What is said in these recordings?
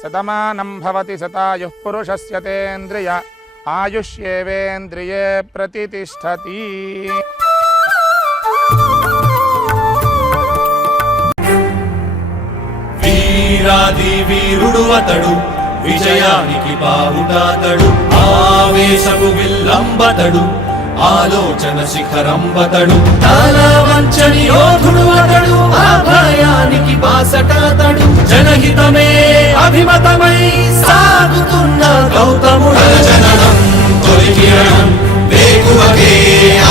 శతమానం భవతి శతాయుః పురుషస్య తేంద్రియ ఆయుష్యేవేంద్రియే ప్రతిష్టతి. వీరాది వీరుడు అతడు, విజయానికి బావుటాతడు, ఆవేశపు విల్లంబతడు, ఆలోచన శిఖరంబతడు, తల వంచని యోధుడు అతడు, అభయానికి బాసటాతడు, జనహితమే అభిమతమై సాగుతున్న గౌతముడు. జననం తొలికిరణం వేకువకే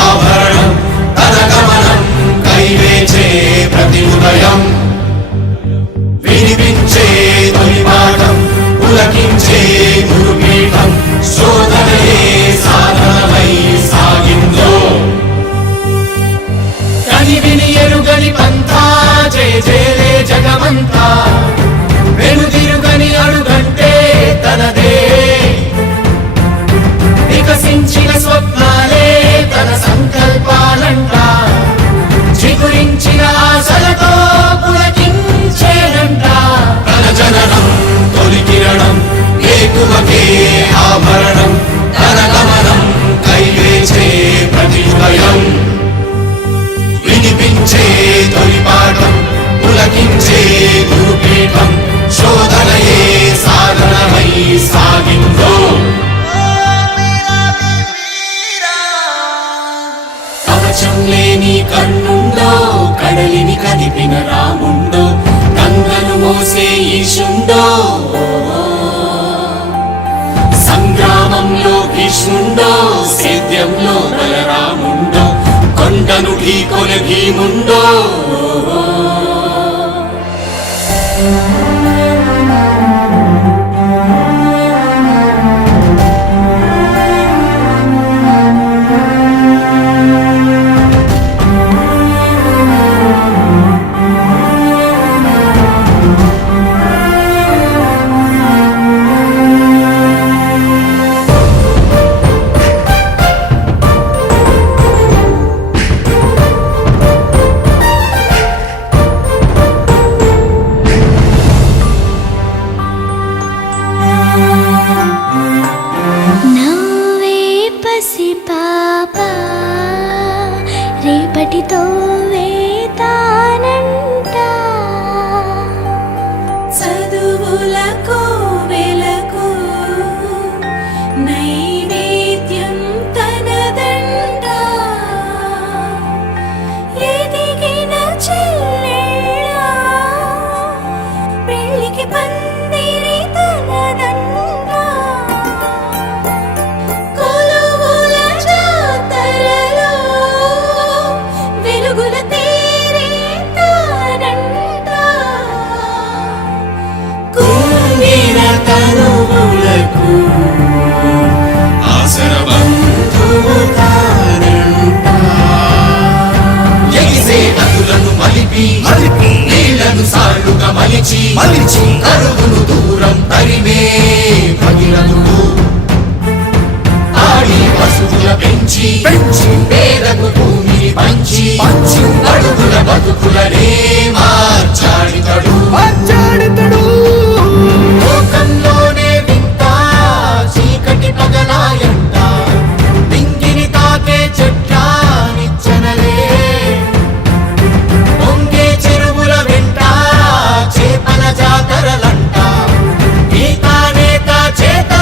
ఆభరణం, తన గమనం కైవేచే ప్రతి ఉదయం, వినిపించే తొలి పాఠం పులకించే గురుపీఠం, శోధనయే సాధనమై సాగిందో. కని విని ఎరుగని పంథా జయ జయలే జగమంతా, వెనుదిరుగని అడుగంటే తనదే, వికసించిన స్వప్నాలే తన సంకల్పాలంట, చిగురించిన ఆశలతో పులకించేనంట. తన జననం తొలి కిరణం వేకువకే ఆభరణం, తన గమనం కైవేచే ప్రతి ఉదయం, వినిపించే తొలి పాఠం పులకించే గురుపీఠం, శోధనయే సాధనమై సాగిందో. కవచం లేని కన్నుండో, కడలిని కదిపిన రాముండో, గంగను మోసే ఈశుండో, సంగ్రామంలో భీష్ముండో, సేద్యంలో బలరాముండో, కొండను ఢీకొనే భీముండో. రేపటితో వేతానంట, చదువులకు వెలకు నైవేద్యం తనదంట, ఎదిగిన చెల్లెళ్ళ పెళ్ళికి పందిరి తనదంట, కొలువుల జాతరలో వెలుగుల తేరే తానంట, కుంగిన తనువులకు ఆసర బంధువు తానంట. ఎగిసే నదులను మలిపి నీళ్లను సాళ్లుగా మలిచి కరువును దూరం తరిమే భగీరథుడు, ఆడి పశువుల పెంచి పేదకు భూమిని పంచి అడుగుల బతుకులనే మార్చాడితడు. లోకంలోనే వింత చీకటి పగలాయంట, దింగిని తాకే చెట్ల నిచ్చెనలే, పొంగే చెరువుల వెంట చేపల జాతరలంట, గీతానేత చేత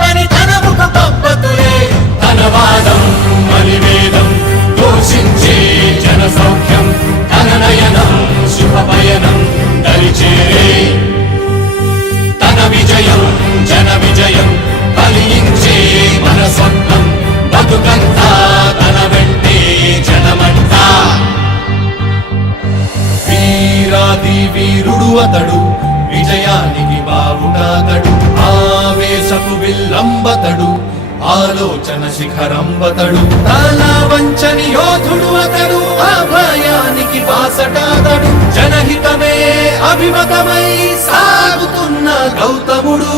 పని తన ముఖ పబ్బతులే, తన వాదం మలివేదం ఘోషించే జన సౌఖ్యం, తన నయనం శుభపయనం దరిచేరే, తన విజయం జన విజయం ఫలించే మన స్వప్నం, బతుకంతా తన వెంటే జనమంతా. వీరాది వీరుడు అతడు, విజయానికి బావుటాతడు, ఆవేశపు విల్లంబతడు, ఆలోచన శిఖరంబతడు, తల వంచని యోధుడు అతడు, అభయానికి బాసటాతడు, జనహితమే అభిమతమై సాగుతున్న గౌతముడు.